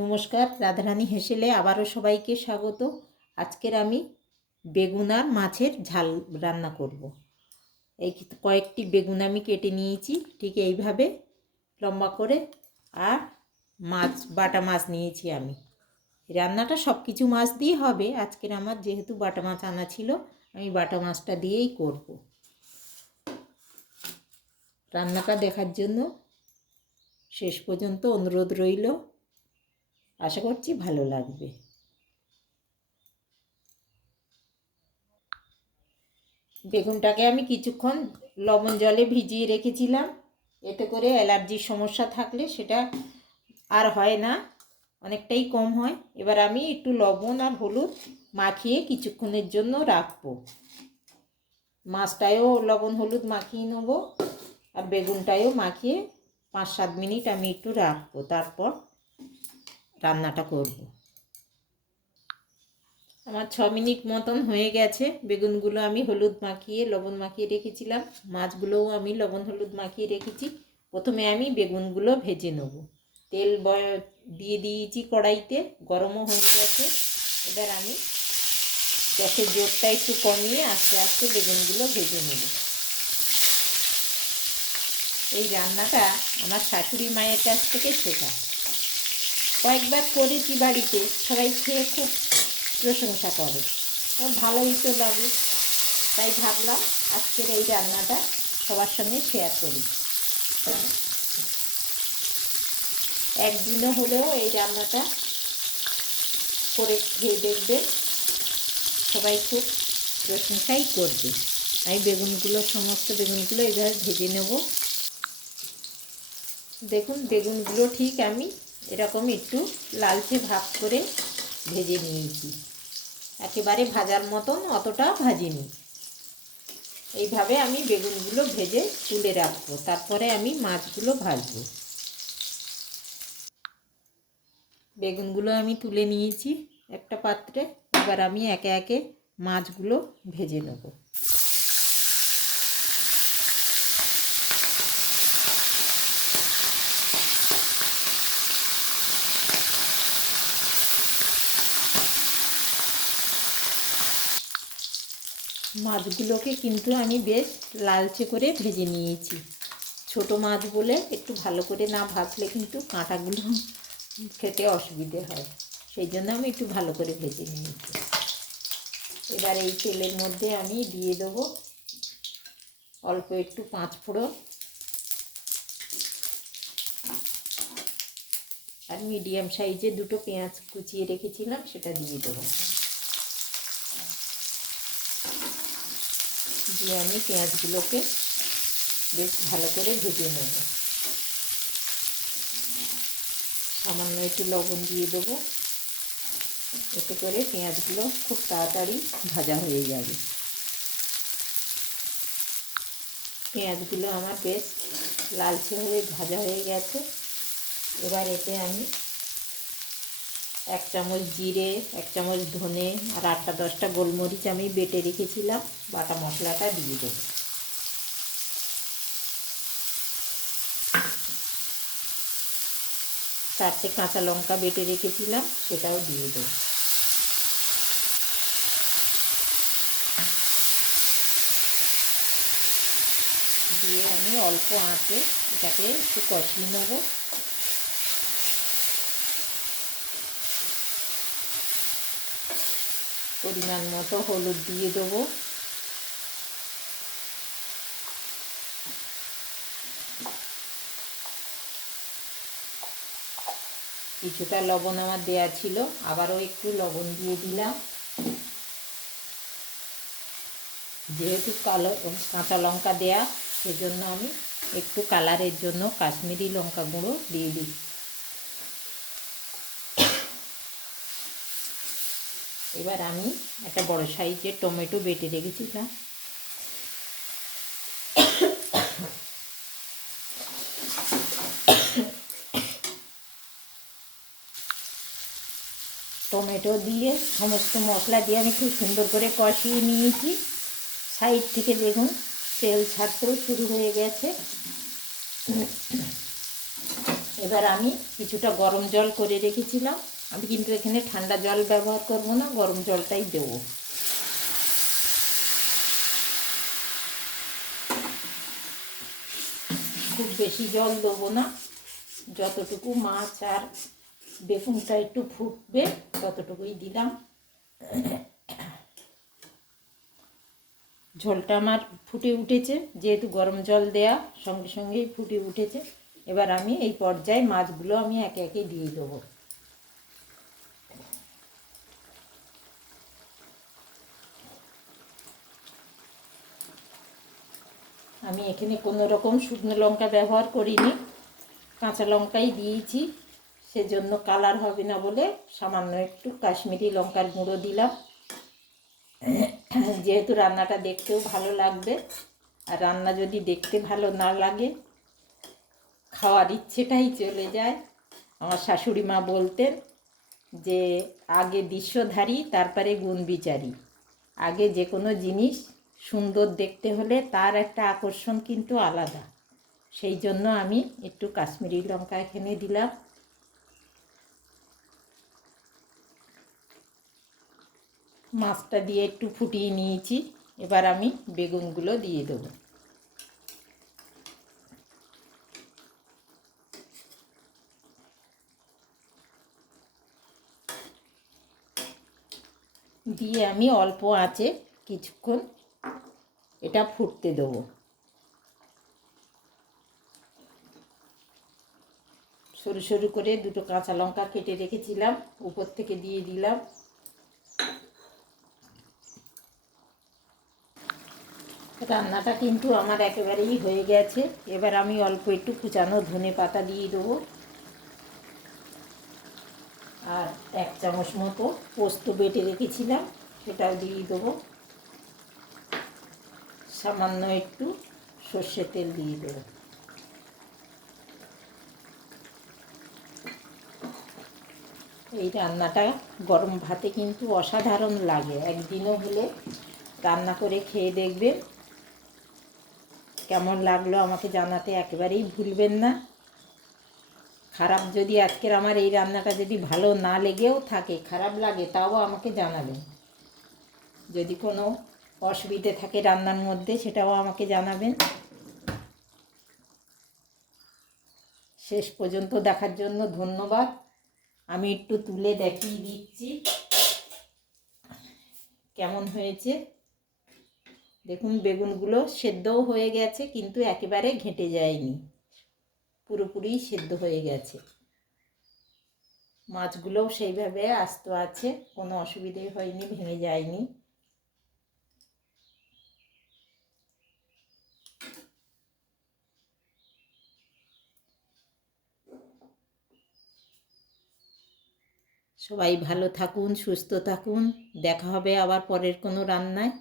নমস্কার, রাধারানী হেসেলে আবারও সবাইকে স্বাগত। আজকের আমি বেগুন আর মাছের ঝাল রান্না করব। এই কয়েকটি বেগুন আমি কেটে নিয়েছি ঠিক এইভাবে লম্বা করে, আর বাটা মাছ নিয়েছি আমি। রান্নাটা সব কিছু মাছ দিয়ে হবে আজকের আমার, যেহেতু বাটা মাছ আনা ছিল আমি বাটা মাছটা দিয়েই করব। রান্নাটা দেখার জন্য শেষ পর্যন্ত অনুরোধ রইল, আশা করছি ভালো লাগবে। বেগুনটাকে আমি কিছুক্ষণ লবণ জলে ভিজিয়ে রেখেছিলাম, এতে করে অ্যালার্জির সমস্যা থাকলে সেটা আর হয় না, অনেকটাই কম হয়। এবার আমি একটু লবণ আর হলুদ মাখিয়ে কিছুক্ষণের জন্য রাখবো। মাছটায়ও লবণ হলুদ মাখিয়ে নেব, আর বেগুনটায়ও মাখিয়ে 5-7 মিনিট আমি একটু রাখবো, তারপর রান্নাটা করব। আমার 6 মিনিট মতন হয়ে গেছে। বেগুনগুলো আমি হলুদ মাখিয়ে লবণ মাখিয়ে রেখেছিলাম, মাছগুলোও আমি লবণ হলুদ মাখিয়ে রেখেছি। প্রথমে আমি বেগুনগুলো ভেজে নেব। তেল দিয়ে দিয়েছি কড়াইতে, গরমও হয়ে গেছে। এবার আমি গ্যাসের জোরটা একটু কমিয়ে আস্তে আস্তে বেগুনগুলো ভেজে নেব। এই রান্নাটা আমার শাশুড়ি মায়ের কাছ থেকে শেখা। কয়েকবার করেছি বাড়িতে, সবাই খেয়ে খুব প্রশংসা করে, ভালোই তো লাগে। তাই ভাবলাম আজকের এই রান্নাটা সবার সঙ্গে শেয়ার করি। একদিনও হলেও এই রান্নাটা করে খেয়ে দেখবে, সবাই খুব প্রশংসাই করবে। আমি সমস্ত বেগুনগুলো এইভাবে ভেজে নেব। দেখুন, বেগুনগুলো ঠিক আমি এরকম একটু লালচে ভাগ করে ভেজে নিয়েছি, একেবারে ভাজার মতন অতটা ভাজিনি। এইভাবে আমি বেগুনগুলো ভেজে তুলে রাখবো, তারপরে আমি মাছগুলো ভাজবো। বেগুনগুলো আমি তুলে নিয়েছি একটা পাত্রে। এবার আমি একে একে মাছগুলো ভেজে নেব। মাছগুলোকে কিন্তু আমি বেশ লালচে করে ভেজে নিয়েছি। ছোট মাছ বলে একটু ভালো করে না ভাজলে কিন্তু কাঁটাগুলো খেতে অসুবিধে হয়, সেই জন্য আমি একটু ভালো করে ভেজে নিয়েছি। এবার এই তেলের মধ্যে আমি দিয়ে দেবো অল্প একটু 5 ফোড়ন আর মিডিয়াম সাইজে 2টো পেঁয়াজ কুচিয়ে রেখেছিলাম, সেটা দিয়ে দেবো। দিয়ে আমি পেঁয়াজগুলোকে বেশ ভালো করে ভেজে নেব। সামান্য একটু লবণ দিয়ে দেবো, এতে করে পেঁয়াজগুলো খুব তাড়াতাড়ি ভাজা হয়ে যাবে। পেঁয়াজগুলো আমার বেশ লালচে হয়ে ভাজা হয়ে গেছে। এবার এতে আমি 1 চামচ জিরে, 1 চামচ ধনে আর 8-10টা গোলমরিচ আমি বেটে রেখেছিলাম, বাটা মশলাটা দিয়ে দেবো। চারটে কাঁচা লঙ্কা বেটে রেখেছিলাম, সেটাও দিয়ে দেবো। দিয়ে আমি অল্প আঁচে এটাকে একটু কষিয়ে নেব। পরিমাণ মতো হলুদ দিয়ে দেবো। কিছুটা লবণ আমার দেয়া ছিল, আবারও একটু লবণ দিয়ে দিলাম। যেহেতু কাঁচা লঙ্কা দেয়া, সেজন্য আমি একটু কালারের জন্য কাশ্মীরি লঙ্কা গুঁড়ো দিয়ে দিই। এবার আমি একটা বড় সাইজের টমেটো বেটে রেখেছিলাম, টমেটো দিয়ে সমস্ত মশলা দিয়ে আমি খুব সুন্দর করে কষিয়ে নিয়েছি। সাইড থেকে দেখুন তেল ছাড়তেও শুরু হয়ে গেছে। এবার আমি কিছুটা গরম জল করে রেখেছিলাম, আমি কিন্তু এখানে ঠান্ডা জল ব্যবহার করব না, গরম জলটাই দেব। খুব বেশি জল দেবো না, যতটুকু মাছ আর বেগুনটা একটু ফুটবে ততটুকুই দিলাম। ঝোলটা আমার ফুটে উঠেছে, যেহেতু গরম জল দেয়া সঙ্গে সঙ্গেই ফুটে উঠেছে। এবার আমি এই পর্যায়ে মাছগুলো আমি একে একে দিয়ে দেবো। আমি এখানে কোনো রকম শুকনো লঙ্কা ব্যবহার করিনি, কাঁচা লঙ্কাই দিয়েছি, সেজন্য কালার হবে না বলে সামান্য একটু কাশ্মীরি লঙ্কার গুঁড়ো দিলাম, যেহেতু রান্নাটা দেখতেও ভালো লাগবে। আর রান্না যদি দেখতে ভালো না লাগে খাওয়ার ইচ্ছেটাই চলে যায়। আমার শাশুড়ি মা বলতেন যে আগে দৃশ্যধারী তারপরে গুণ বিচারী। আগে যে কোনো জিনিস সুন্দর দেখতে হলে তার একটা আকর্ষণ কিন্তু আলাদা, সেই জন্য আমি একটু কাশ্মীরি লঙ্কা এখানে দিলাম। মাছটা দিয়ে একটু ফুটিয়ে নিয়েছি, এবার আমি বেগুনগুলো দিয়ে দেবো। দিয়ে আমি অল্প আঁচে কিছুক্ষণ এটা ফুটতে দেবো। সরু সরু করে দুটো কাঁচা লঙ্কা কেটে রেখেছিলাম, উপর থেকে দিয়ে দিলাম। রান্নাটা কিন্তু আমার একেবারেই হয়ে গেছে। এবার আমি অল্প একটু কুচানো ধনে পাতা দিয়ে দেবো, আর 1 চামচ মতো পোস্ত বেটে রেখেছিলাম সেটাও দিয়ে দেবো। সামান্য একটু সর্ষের তেল দিয়ে দেবো। এই রান্নাটা গরম ভাতে কিন্তু অসাধারণ লাগে, একদিনও হলে রান্না করে খেয়ে দেখবেন, কেমন লাগলো আমাকে জানাতে একেবারেই ভুলবেন না। খারাপ যদি আজকের আমার এই রান্নাটা যদি ভালো না লেগেও থাকে, খারাপ লাগে, তাও আমাকে জানাবেন। যদি কোনো অসুবিধে থাকে রান্নার মধ্যে সেটাও আমাকে জানাবেন। শেষ পর্যন্ত দেখার জন্য ধন্যবাদ। আমি একটু তুলে দেখিয়ে দিচ্ছি কেমন হয়েছে। দেখুন বেগুনগুলো সেদ্ধও হয়ে গেছে, কিন্তু একেবারে ঘেঁটে যায়নি, পুরোপুরি সেদ্ধ হয়ে গেছে। মাছগুলোও সেইভাবে আস্ত আছে, কোনো অসুবিধে হয়নি, ভেঙে যায়নি। সবাই ভালো থাকুন, সুস্থ থাকুন। দেখা হবে আবার পরের কোনো রান্নায়।